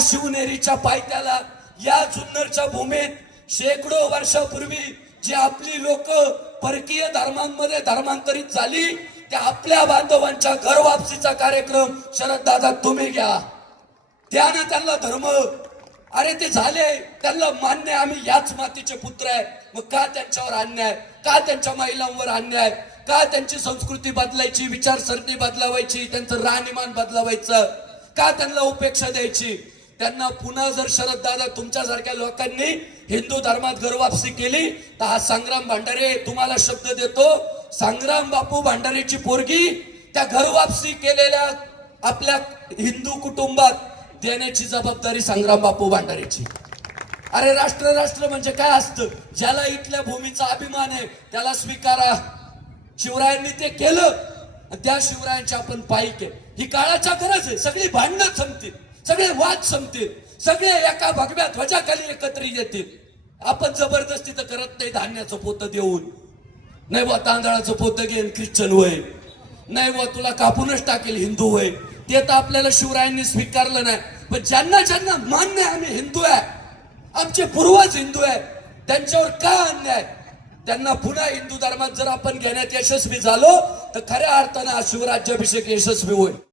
शिवनेरीच्या पायथ्याला, या जुन्नरच्या भूमीत शेकडो वर्षापूर्वी जी आपली लोक परकीय धर्मांमध्ये धर्मांतरित झाली, त्या आपल्या बांधवांच्या घर वापसीचा कार्यक्रम शरद दादा तुम्ही घ्या. त्यानं त्यांना धर्म, अरे ते झाले, त्यांना मान्य आम्ही याच मातीचे पुत्र आहे. मग का त्यांच्यावर अन्याय, का त्यांच्या महिलांवर अन्याय, का त्यांची संस्कृती बदलायची, विचारसरणी बदलावायची, त्यांचं राहणीमान बदलावायचं, का त्यांना उपेक्षा द्यायची? त्यांना पुन्हा जर शरद दादा तुमच्यासारख्या लोकांनी हिंदू धर्मात घरवापसी केली तर हा संग्राम भांडारे तुम्हाला शब्द देतो, संग्राम बापू भांडारेची पोरगी त्या घरवापसी केलेल्या आपल्या हिंदू कुटुंबात देण्याची जबाबदारी संग्राम बापू भांडारेची. अरे राष्ट्र राष्ट्र म्हणजे काय असतं? ज्याला इथल्या भूमीचा अभिमान आहे त्याला स्वीकारा. शिवरायांनी ते केलं, त्या शिवरायांचे आपण पाईक आहे. ही काळाच्या गरज आहे. सगळी भांडणं संपतील, सगळे वाद संपतील, सगळे एका भगव्या ध्वजाखाली एकत्रित येतील. आपण जबरदस्ती तर करत नाही. धान्याचं पोतं देऊन नाही बा, तांदळाचं पोतं घेऊन ख्रिश्चन होय, नाही बा तुला कापूनच टाकेल हिंदू होय, ते तर आपल्याला शिवरायांनी स्वीकारलं नाही. पण ज्यांना ज्यांना मान्य आहे आम्ही हिंदू आहे, आमचे पूर्वज हिंदू आहे, त्यांच्यावर का अन्याय? त्यांना पुन्हा हिंदू धर्मात जर आपण घेण्यात यशस्वी झालो तर खऱ्या अर्थानं हा शिवराज्याभिषेक यशस्वी होईल.